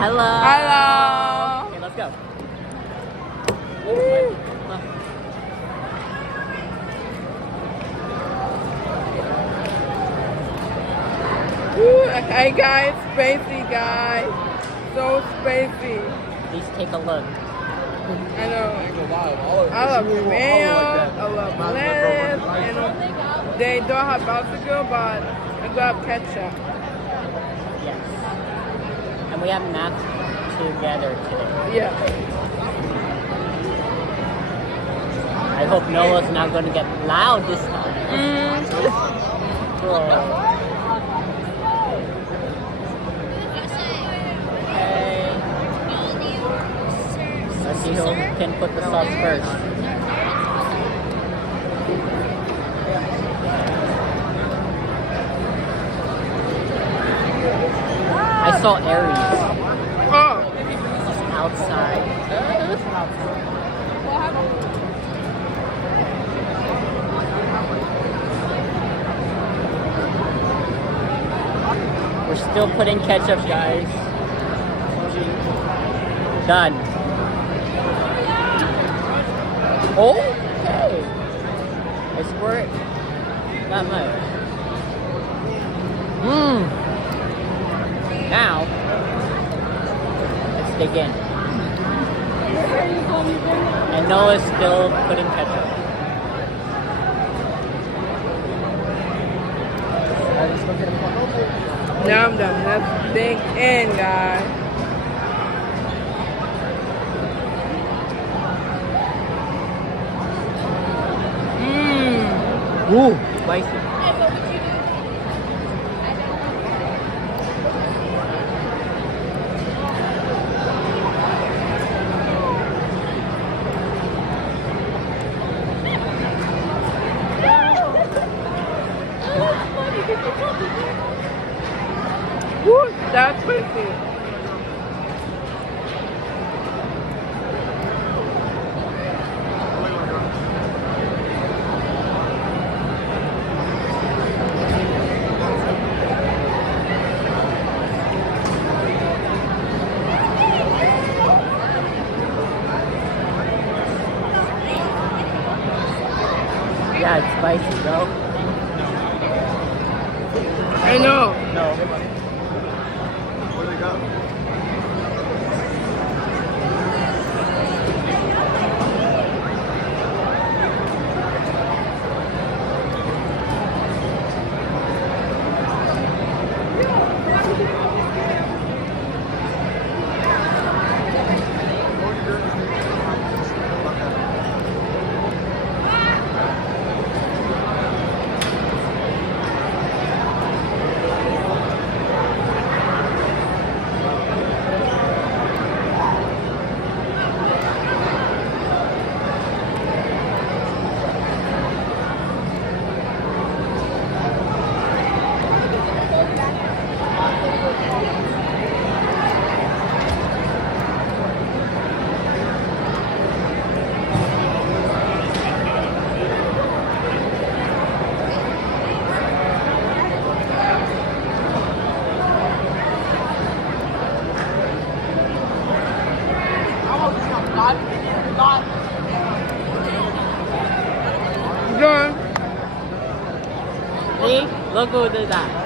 Hello. Hello. Okay, let's go. Hey guys, spacey guys. So spacey. Please take a look. I know. I love mayo, I love lettuce, and they don't have popsicle, but they do have ketchup. Yes. And we have math together today. Yeah. I hope Noah's not going to get loud this time. Bro. Let's see who can put the sauce first. I saw Aries. Oh. Just outside. We're still putting ketchup, guys. Done. Okay. I squirt not much. Now, let's dig in. And Noah's still putting ketchup. Now I'm done. Let's dig in, guys. Ooh, spicy. Woo, that's spicy. Yeah, it's spicy, bro. I know. No. Where they go? Done. See? Look who did that.